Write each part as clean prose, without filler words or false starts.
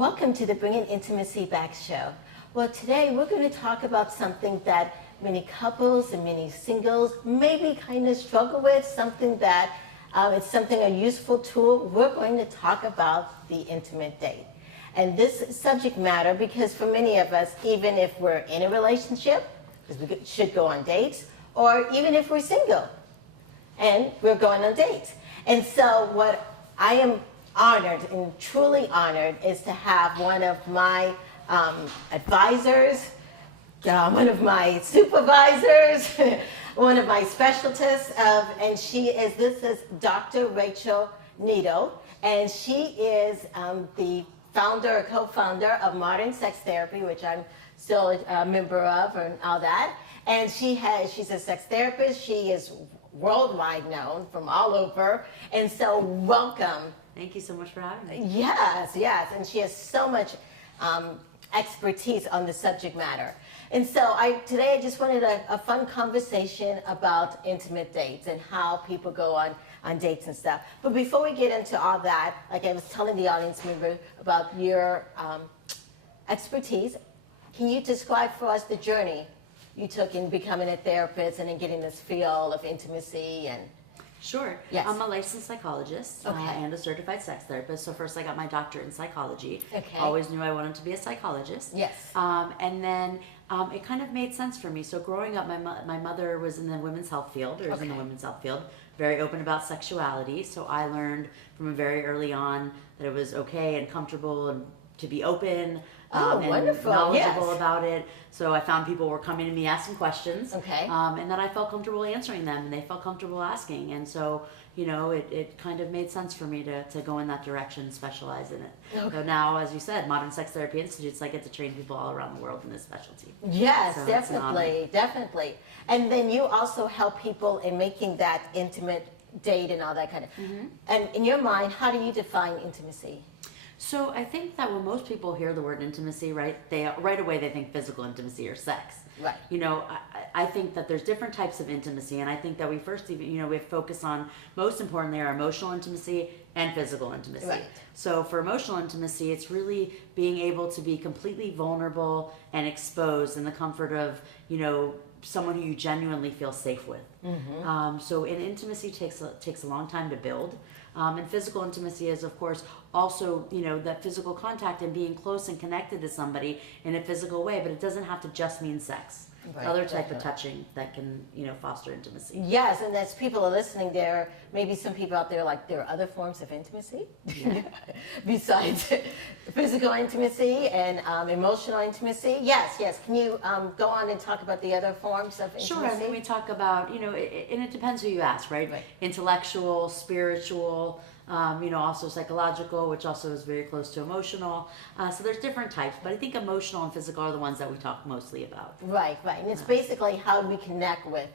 Welcome to the Bringing Intimacy Back show. Well, today we're going to talk about something that many couples and many singles maybe kind of struggle with, something that it's something, a useful tool. We're going to talk about the intimate date. And this subject matter, because for many of us, even if we're in a relationship, because we should go on dates, or even if we're single and we're going on dates. And so what I am honored and truly honored is to have one of my advisors, one of my supervisors, one of my specialists, and this is Dr. Rachel Niedel, and she is the founder or co-founder of Modern Sex Therapy, which I'm still a member of and all that. And she's a sex therapist. She is worldwide known from all over. And so welcome. Thank you so much for having me. Yes. And she has so much expertise on the subject matter. And so today I just wanted a fun conversation about intimate dates and how people go on dates and stuff. But before we get into all that, like I was telling the audience member about your expertise, can you describe for us the journey you took in becoming a therapist and in getting this feel of intimacy and... Sure. Yes. I'm a licensed psychologist and a certified sex therapist. So first I got my doctorate in psychology. Okay. Always knew I wanted to be a psychologist. Yes. And then it kind of made sense for me. So growing up, my mother was in the women's health field, or is in the women's health field, very open about sexuality. So I learned from a very early on that it was okay and comfortable and to be open. And wonderful. knowledgeable about it. So I found people were coming to me asking questions. Okay. And that I felt comfortable answering them, and they felt comfortable asking. And so, it kind of made sense for me to go in that direction and specialize in it. Okay. So now, as you said, Modern Sex Therapy Institutes, I get to train people all around the world in this specialty. Yes, So definitely. And then you also help people in making that intimate date and all that kind of. Mm-hmm. And in your mind, how do you define intimacy? So I think that when most people hear the word intimacy, right away they think physical intimacy or sex. Right. I think that there's different types of intimacy, and I think that we first, we focus on, most importantly, our emotional intimacy and physical intimacy. Right. So for emotional intimacy, it's really being able to be completely vulnerable and exposed in the comfort of, someone who you genuinely feel safe with. Mm-hmm. So in intimacy takes a long time to build. And physical intimacy is, of course, also, that physical contact and being close and connected to somebody in a physical way, but it doesn't have to just mean sex. Right, Other type definitely. of touching that can, foster intimacy. Yes, and as people are listening, maybe some people out there there are other forms of intimacy Yeah. besides physical intimacy and emotional intimacy. Yes. Can you go on and talk about the other forms of intimacy? Sure, and then we talk about, and it depends who you ask, right? Right. Intellectual, spiritual, also psychological, which also is very close to emotional. So there's different types, but I think emotional and physical are the ones that we talk mostly about. Right. And it's basically how we connect with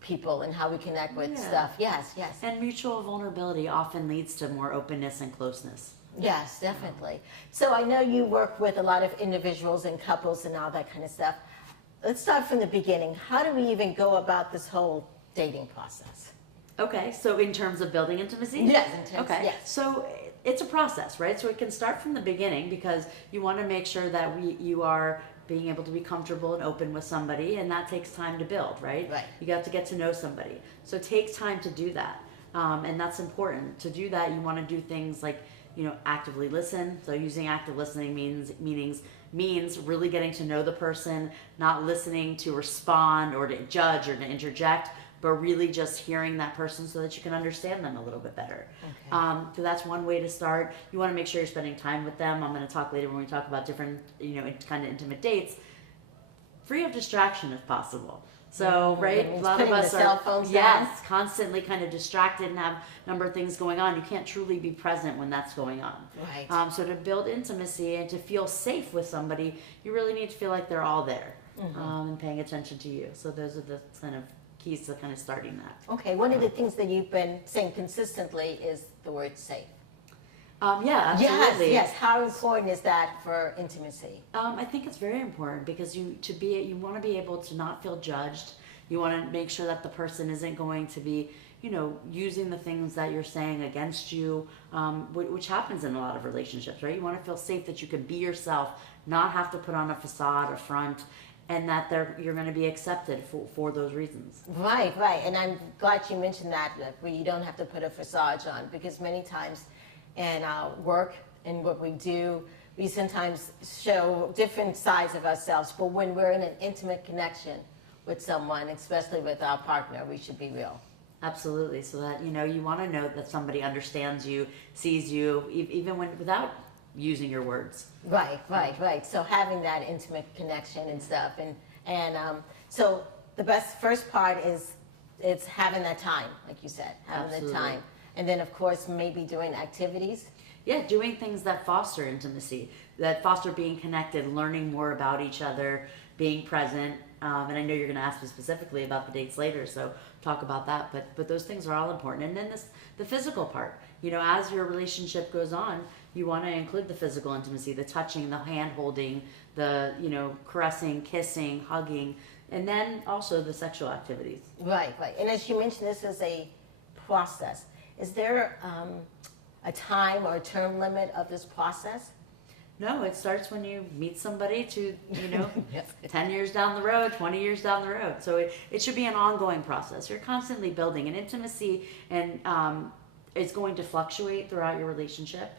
people and how we connect with Yeah. stuff. Yes. And mutual vulnerability often leads to more openness and closeness. Yes, definitely. So I know you work with a lot of individuals and couples and all that kind of stuff. Let's start from the beginning. How do we even go about this whole dating process? Okay, so in terms of building intimacy? Yes, in terms- Okay, yes. so it's a process, right? So it can start from the beginning because you want to make sure that you are being able to be comfortable and open with somebody, and that takes time to build, right? Right. You got to get to know somebody. So it takes time to do that, and that's important. To do that, you want to do things like, actively listen. So using active listening means really getting to know the person, not listening to respond or to judge or to interject, but really just hearing that person so that you can understand them a little bit better. Okay. So that's one way to start. You want to make sure you're spending time with them. I'm going to talk later when we talk about different, kind of intimate dates. Free of distraction if possible. So, right, That a means lot of putting us the are, cell phones down. constantly kind of distracted and have a number of things going on. You can't truly be present when that's going on. Right. So to build intimacy and to feel safe with somebody, you really need to feel like they're all there and paying attention to you. So those are the kind of keys to kind of starting that. Okay, one of the things that you've been saying consistently is the word safe. Yeah, absolutely. Yes. How important is that for intimacy? I think it's very important because you want to be able to not feel judged. You want to make sure that the person isn't going to be, using the things that you're saying against you, which happens in a lot of relationships, right? You want to feel safe that you can be yourself, not have to put on a facade, a front, and that you're going to be accepted for those reasons. Right, right. And I'm glad you mentioned that, where you don't have to put a facade on, because many times in our work and what we do, we sometimes show different sides of ourselves, but when we're in an intimate connection with someone, especially with our partner, we should be real. Absolutely. So that, you want to know that somebody understands you, sees you, even without using your words. Right, right, right. So having that intimate connection and stuff, and so the first part is it's having that time, like you said, having Absolutely. the time, and then of course maybe doing activities. Yeah, doing things that foster intimacy, that foster being connected, learning more about each other, being present. And I know you're going to ask me specifically about the dates later, so talk about that. But those things are all important. And then the physical part. As your relationship goes on, you want to include the physical intimacy, the touching, the hand holding, the caressing, kissing, hugging, and then also the sexual activities. Right, right. And as you mentioned, this is a process. Is there a time or a term limit of this process? No, it starts when you meet somebody to, Yes. 10 years down the road, 20 years down the road. So it should be an ongoing process. You're constantly building an intimacy, and it's going to fluctuate throughout your relationship.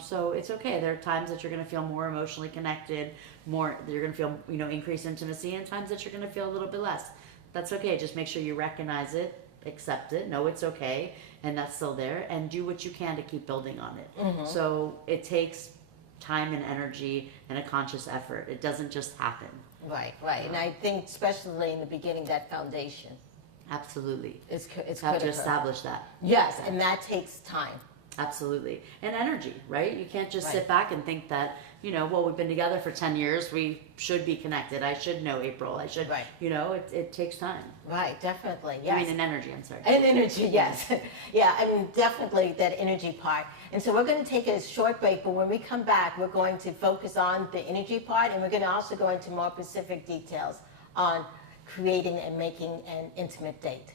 So it's okay. There are times that you're going to feel more emotionally connected, you're going to feel, increased intimacy, and times that you're going to feel a little bit less. That's okay. Just make sure you recognize it, accept it, know it's okay, and that's still there, and do what you can to keep building on it. Mm-hmm. So it takes time and energy and a conscious effort. It doesn't just happen. Right, right. And I think especially in the beginning, that foundation Absolutely. is it's You have to critical. establish that. Yes, and that takes time. Absolutely. And energy, right? You can't just Right. sit back and think that, we've been together for 10 years. We should be connected. I should know April. I should, Right. It takes time. Right, definitely. Yes. I mean, in energy, I'm sorry. And energy, yes. Yeah, I mean, definitely that energy part. And so we're going to take a short break, but when we come back, we're going to focus on the energy part, and we're going to also go into more specific details on creating and making an intimate date.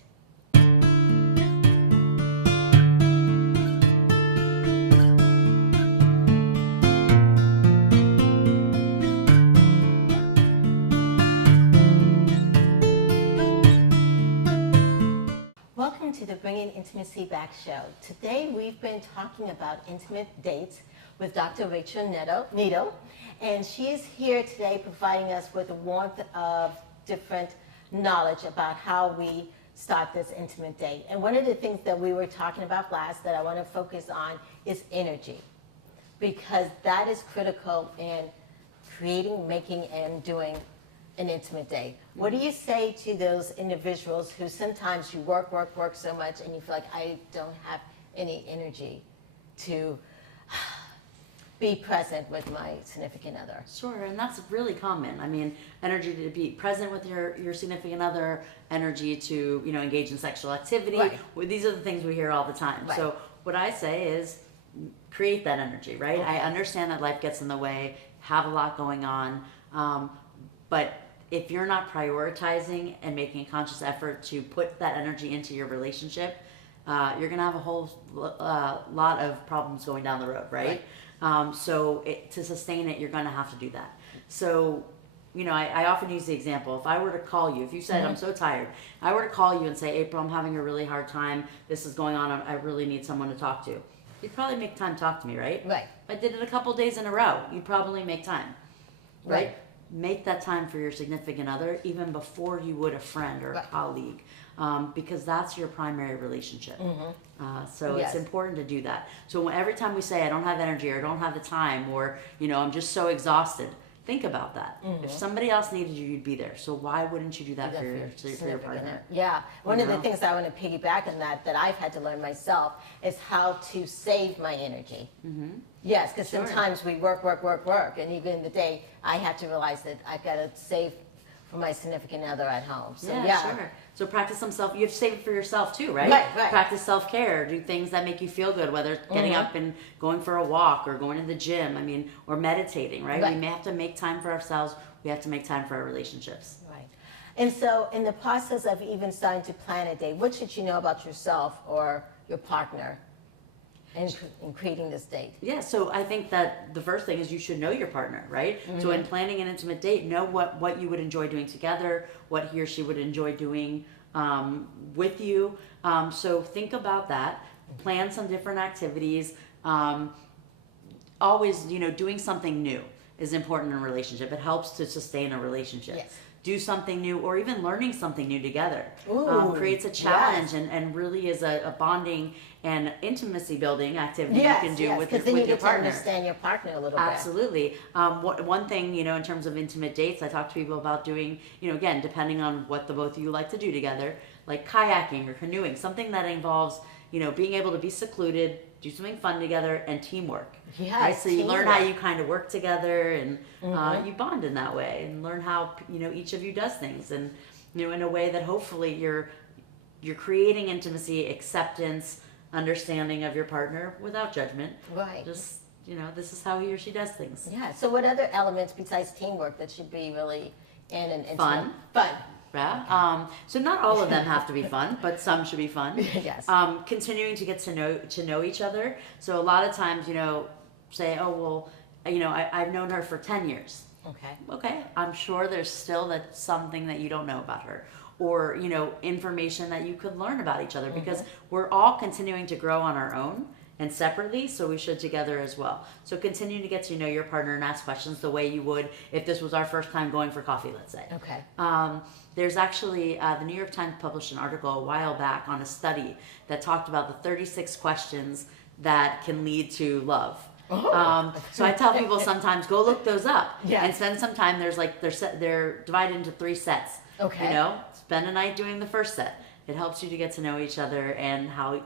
Welcome to the Bringing Intimacy Back show. Today we've been talking about intimate dates with Dr. Rachel Needle, and she is here today providing us with a warmth of different knowledge about how we start this intimate date. And one of the things that we were talking about last that I want to focus on is energy, because that is critical in creating, making, and doing an intimate date. What do you say to those individuals who sometimes you work so much and you feel like I don't have any energy to be present with my significant other? Sure, and that's really common. I mean, energy to be present with your significant other, energy to, engage in sexual activity. Right. These are the things we hear all the time. Right. So what I say is create that energy, right? Okay. I understand that life gets in the way, have a lot going on, but if you're not prioritizing and making a conscious effort to put that energy into your relationship, you're going to have a whole lot of problems going down the road, right? So to sustain it, you're going to have to do that. So, I often use the example. If I were to call you, if you said, I'm so tired, I were to call you and say, April, I'm having a really hard time. This is going on. I really need someone to talk to. You'd probably make time to talk to me, right? Right. If I did it a couple days in a row, you'd probably make time, right? Make that time for your significant other even before you would a friend or a Right. colleague, because that's your primary relationship. So Yes. it's important to do that. So every time we say I don't have energy or I don't have the time or I'm just so exhausted, think about that. If somebody else needed you, you'd be there. So why wouldn't you do that for your significant partner? other. Yeah. One of the know? things I want to piggyback on that I've had to learn myself is how to save my energy. Yes, because Sure. sometimes we work, and even in the day, I have to realize that I've got to save for my significant other at home. So Sure. So practice some self. You have to save it for yourself too, right? Right. Practice self-care. Do things that make you feel good, whether it's getting up and going for a walk or going to the gym. I mean, or meditating, right? Right. We may have to make time for ourselves. We have to make time for our relationships. Right. And so, in the process of even starting to plan a date, what should you know about yourself or your partner in creating this date? Yeah, so I think that the first thing is you should know your partner, right? So in planning an intimate date, know what you would enjoy doing together, what he or she would enjoy doing with you. So think about that. Plan some different activities. Always, doing something new is important in a relationship. It helps to sustain a relationship. Yes. Do something new, or even learning something new together. Ooh, Creates a challenge yes. and really is a bonding and intimacy building activity Yes, you can do yes, with because then you your get to partner. understand your partner a little Absolutely. One thing, in terms of intimate dates, I talk to people about doing, again, depending on what the both of you like to do together, like kayaking or canoeing, something that involves, being able to be secluded, do something fun together, and teamwork. Yes, right? So you learn how teamwork. you kind of work together, and you bond in that way, and learn how each of you does things, and in a way that hopefully you're creating intimacy, acceptance, understanding of your partner without judgment. Right. Just this is how he or she does things. Yeah. So, what other elements besides teamwork that should be really in an intimate? Fun. Fun. Yeah. So not all of them have to be fun, but some should be fun. Yes. Continuing to get to know each other. So a lot of times, say, oh well, I've known her for 10 years. Okay. Okay, I'm sure there's still something that you don't know about her, or information that you could learn about each other, because we're all continuing to grow on our own and separately, so we should together as well. So continue to get to know your partner and ask questions the way you would if this was our first time going for coffee, let's say. Okay. There's actually, the New York Times published an article a while back on a study that talked about the 36 questions that can lead to love. Oh. So I tell people sometimes go look those up Yeah. and spend some time. There's like they're divided into 3 sets. Okay. Spend a night doing the first set. It helps you to get to know each other and how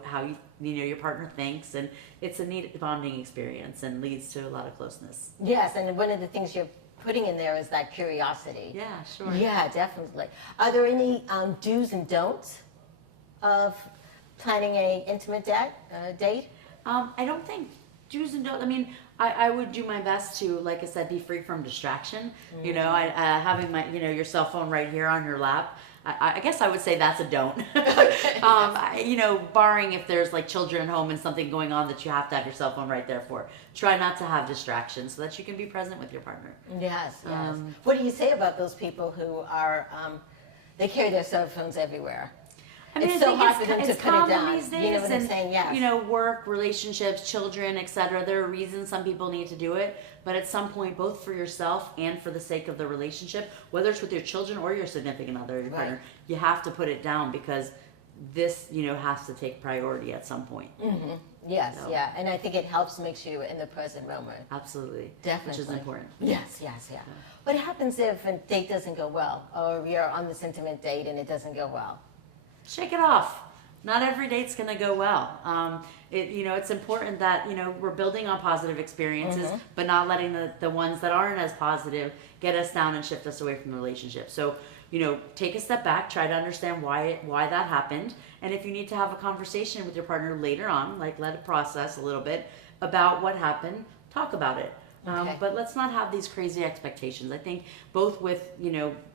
your partner thinks, and it's a neat bonding experience and leads to a lot of closeness. Yes, and one of the things you're putting in there is that curiosity. Yeah, sure. Yeah, definitely. Are there any do's and don'ts of planning a intimate date? I don't think do's and don'ts. I mean, I would do my best to, like I said, be free from distraction. Having your cell phone right here on your lap. I guess I would say that's a don't. Barring if there's like children at home and something going on that you have to have your cell phone right there for. Try not to have distractions so that you can be present with your partner. Yes, yes. What do you say about those people who are, they carry their cell phones everywhere? I mean, It's I so think hard for them to it's put it common down. these days. You know what I'm and, saying? Yes. Work, relationships, children, etc. There are reasons some people need to do it, but at some point, both for yourself and for the sake of the relationship, whether it's with your children or your significant other, your partner, you have to put it down, because this, has to take priority at some point. Mm-hmm. Yes, So- yeah. And I think it helps make sure you're in the present moment. Absolutely. Definitely. Which is important. Yes, yes, yeah. What happens if a date doesn't go well, or you're on this intimate date and it doesn't go well? Shake it off. Not every date's going to go well. It's important that, we're building on positive experiences, but not letting the ones that aren't as positive get us down and shift us away from the relationship. So, take a step back, try to understand why that happened. And if you need to have a conversation with your partner later on, like let it process a little bit about what happened, talk about it. Okay. But let's not have these crazy expectations. I think both with,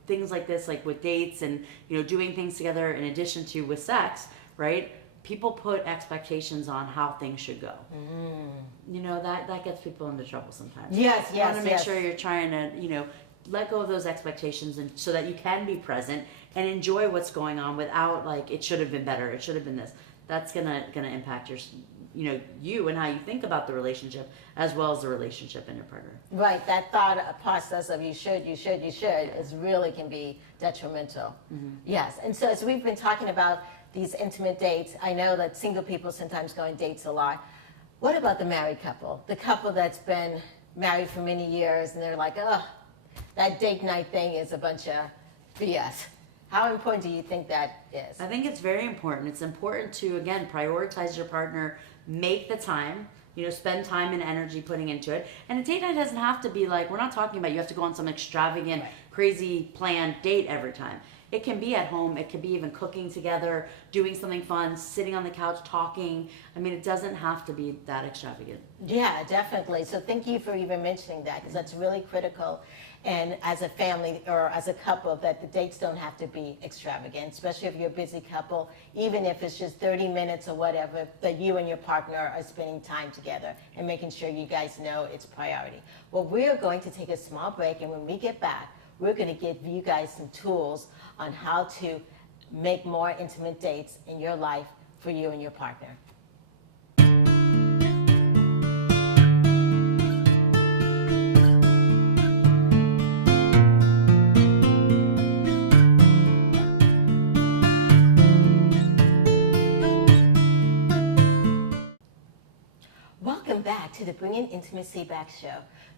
things like this, like with dates and, doing things together in addition to with sex, right? People put expectations on how things should go. That gets people into trouble sometimes. Yes, You yes, want to make yes. sure you're trying to, let go of those expectations, and so that you can be present and enjoy what's going on without like, it should have been better, it should have been this. That's gonna impact your, you and how you think about the relationship, as well as the relationship and your partner. Right, that thought process of you should, is really can be detrimental. Yes, and so as we've been talking about these intimate dates, I know that single people sometimes go on dates a lot. What about the married couple? The couple that's been married for many years and they're like, oh, that date night thing is a bunch of BS. How important do you think that is? I think it's very important. It's important to, again, prioritize your partner, make the time, spend time and energy putting into it. And a date night doesn't have to be like, we're not talking about you have to go on some extravagant, crazy planned date every time. it can be at home, it can be even cooking together, doing something fun, sitting on the couch talking. I mean, it doesn't have to be that extravagant. Yeah, definitely. So thank you for even mentioning that, because that's really critical. And as a family or as a couple, that the dates don't have to be extravagant, especially if you're a busy couple, even if it's just 30 minutes or whatever, that you and your partner are spending time together and making sure you guys know it's priority. Well, we're going to take a small break, and when we get back, we're going to give you guys some tools on how to make more intimate dates in your life for you and your partner. Welcome back to the Bringing Intimacy Back show.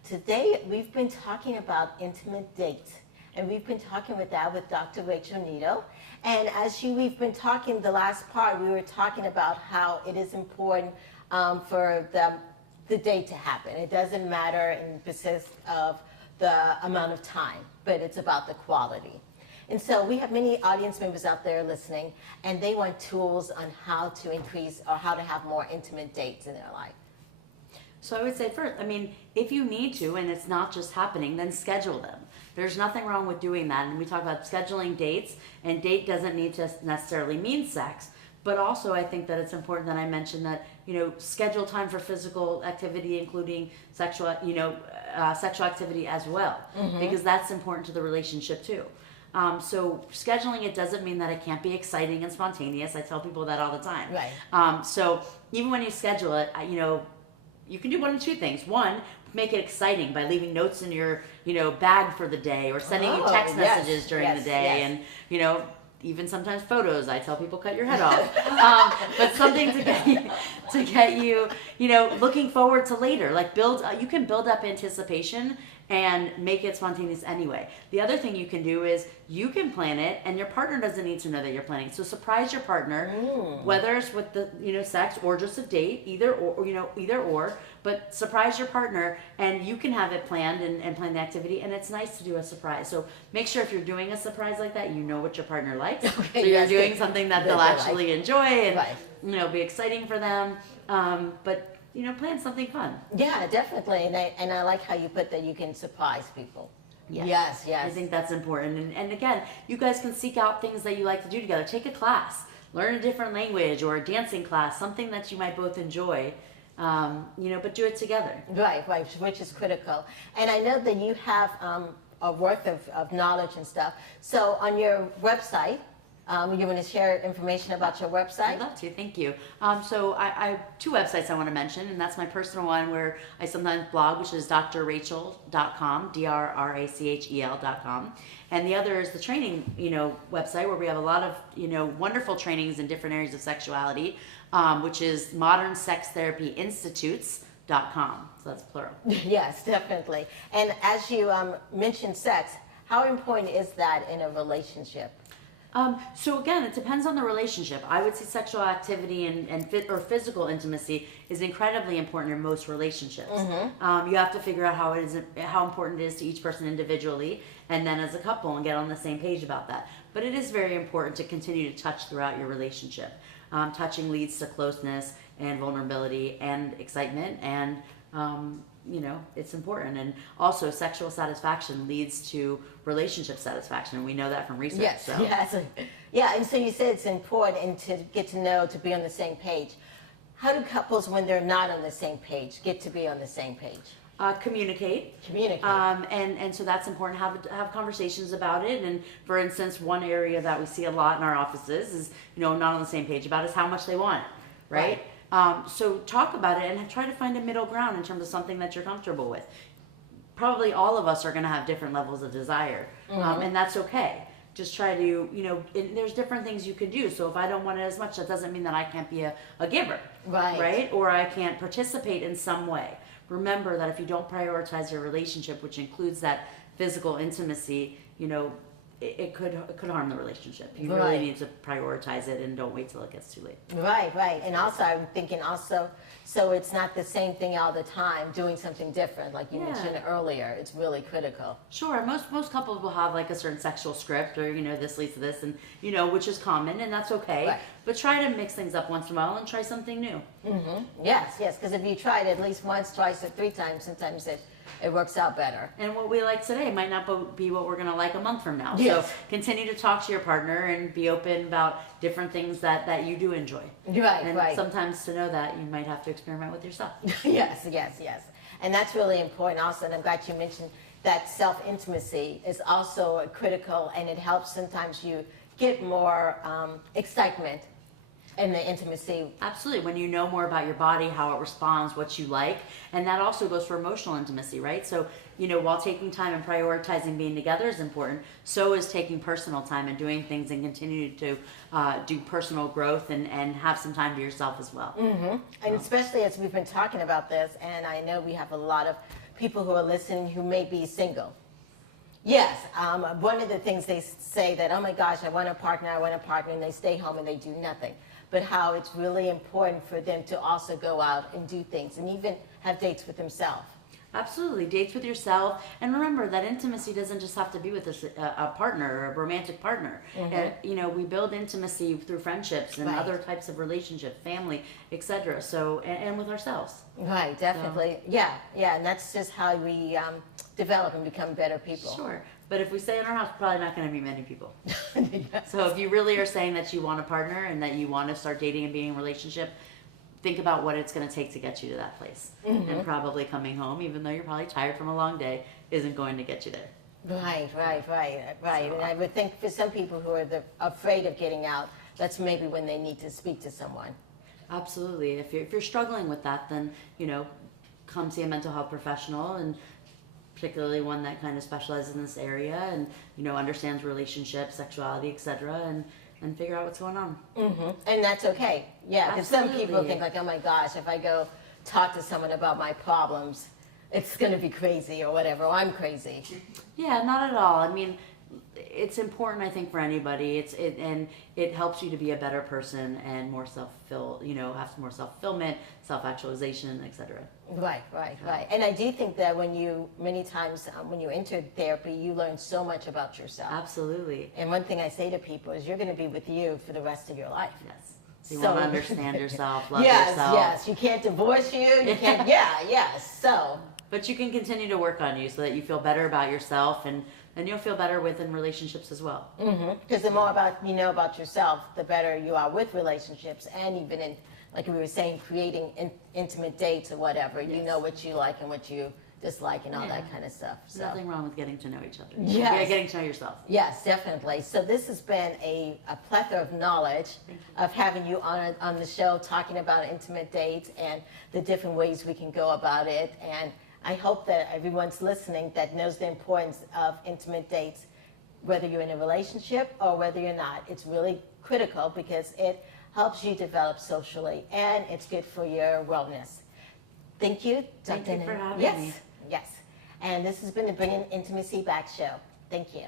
Today we've been talking about intimate dates, and we've been talking with Dr. Rachel Needle. And we've been talking the last part, we were talking about how it is important for the date to happen. It doesn't matter in persist of the amount of time, but it's about the quality. And so we have many audience members out there listening, and they want tools on how to increase or how to have more intimate dates in their life. So I would say first, I mean, if you need to and it's not just happening, then schedule them. There's nothing wrong with doing that. And we talk about scheduling dates, and date doesn't need to necessarily mean sex. But also I think that it's important that I mention that, schedule time for physical activity, including sexual activity as well, because that's important to the relationship too. So scheduling it doesn't mean that it can't be exciting and spontaneous. I tell people that all the time. Right. So even when you schedule it, you can do one of two things. One, make it exciting by leaving notes in your, bag for the day, or sending you text messages during the day, and, even sometimes photos. I tell people cut your head off, but something to get you, looking forward to later. Like you can build up anticipation and make it spontaneous anyway. The other thing you can do is you can plan it, and your partner doesn't need to know that you're planning. So surprise your partner, whether it's with the sex or just a date, either or. But surprise your partner, and you can have it planned and plan the activity. And it's nice to do a surprise. So make sure if you're doing a surprise like that, you know what your partner likes. Okay, so you're doing something that they'll actually enjoy and right. Be exciting for them. But plan something fun. Yeah, definitely. And I like how you put that you can surprise people. Yes. I think that's important. And again, you guys can seek out things that you like to do together. Take a class, learn a different language or a dancing class, something that you might both enjoy, but do it together. Right, which is critical. And I know that you have a worth of knowledge and stuff. So on your website, you want to share information about your website? I'd love to, thank you. So I have two websites I want to mention, and that's my personal one where I sometimes blog, which is drrachel.com, drrachel.com. And the other is the training, website where we have a lot of, wonderful trainings in different areas of sexuality, which is modernsextherapyinstitutes.com. So that's plural. Yes, definitely. And as you mentioned sex, how important is that in a relationship? So again, it depends on the relationship. I would say sexual activity or physical intimacy is incredibly important in most relationships. You have to figure out how important it is to each person individually, and then as a couple, and get on the same page about that. But it is very important to continue to touch throughout your relationship. Touching leads to closeness and vulnerability and excitement, and it's important. And also sexual satisfaction leads to relationship satisfaction, and we know that from research. Yes. Yeah, and so you said it's important to get to know, to be on the same page. How do couples, when they're not on the same page, get to be on the same page? Communicate. And so that's important, have conversations about it. And for instance, one area that we see a lot in our offices is, not on the same page about is how much they want it, right? So talk about it and try to find a middle ground in terms of something that you're comfortable with. Probably all of us are going to have different levels of desire, and that's okay. Just try to, there's different things you could do. So if I don't want it as much, that doesn't mean that I can't be a giver, right? Or I can't participate in some way. Remember that if you don't prioritize your relationship, which includes that physical intimacy, it could harm the relationship. You Right. really need to prioritize it and don't wait till it gets too late. Right, right. And also, I'm thinking also, so it's not the same thing all the time, doing something different, like you Yeah. mentioned earlier. It's really critical. Sure, most couples will have like a certain sexual script, or this leads to this, and which is common, and that's okay. Right. But try to mix things up once in a while and try something new. Yes, yes, because if you try it at least once, twice, or 3 times, sometimes it works out better. And what we like today might not be what we're going to like a month from now. Yes. So continue to talk to your partner and be open about different things that you do enjoy. Right, And right. sometimes to know that, you might have to experiment with yourself. Yes, yes, yes. And that's really important also, and I'm glad you mentioned that self-intimacy is also critical, and it helps sometimes you get more excitement in the intimacy. Absolutely. When you know more about your body, how it responds, what you like, and that also goes for emotional intimacy, right? So, while taking time and prioritizing being together is important, so is taking personal time and doing things and continue to do personal growth and have some time to yourself as well. And especially as we've been talking about this, and I know we have a lot of people who are listening who may be single. Yes, one of the things they say that, oh my gosh, I want a partner, and they stay home and they do nothing. But how it's really important for them to also go out and do things and even have dates with themselves. Absolutely. Dates with yourself. And remember that intimacy doesn't just have to be with a partner or a romantic partner. We build intimacy through friendships and Right. other types of relationships, family, etc. So, and with ourselves. Right, definitely. Yeah, and that's just how we develop and become better people. Sure. But if we stay in our house, probably not going to be many people. Yes. So if you really are saying that you want a partner and that you want to start dating and being in a relationship, think about what it's going to take to get you to that place. And probably coming home, even though you're probably tired from a long day, isn't going to get you there. Right. So- And I would think for some people who are afraid of getting out, that's maybe when they need to speak to someone. Absolutely. If you're struggling with that, then come see a mental health professional, and particularly one that kind of specializes in this area and understands relationships, sexuality, etc. And figure out what's going on. And that's okay. Yeah, because some people Absolutely. think like, oh my gosh, if I go talk to someone about my problems, it's going to be crazy or whatever. Or I'm crazy. Yeah, not at all. I mean, it's important, I think, for anybody. And it helps you to be a better person and more have more self-fulfillment, self-actualization, etc. Right. And I do think that many times when you enter therapy, you learn so much about yourself. Absolutely. And one thing I say to people is you're going to be with you for the rest of your life. Yes. So you want to understand yourself, love Yes, yourself. yes. You can't divorce you. You can't. Yes. So. But you can continue to work on you so that you feel better about yourself, and you'll feel better within relationships as well. Because the more about you know about yourself, the better you are with relationships, and even in, like we were saying, creating intimate dates or whatever. You Yes. know what you like and what you dislike and all Yeah. that kind of stuff. So. Nothing wrong with getting to know each other. Yes. Yeah, getting to know yourself. Yes, definitely. So this has been a plethora of knowledge of having you on the show talking about intimate dates and the different ways we can go about it. And I hope that everyone's listening that knows the importance of intimate dates, whether you're in a relationship or whether you're not. It's really critical because it helps you develop socially and it's good for your wellness. Thank you. Thank you for having yes, me. Yes. And this has been the Bringing Intimacy Back show. Thank you.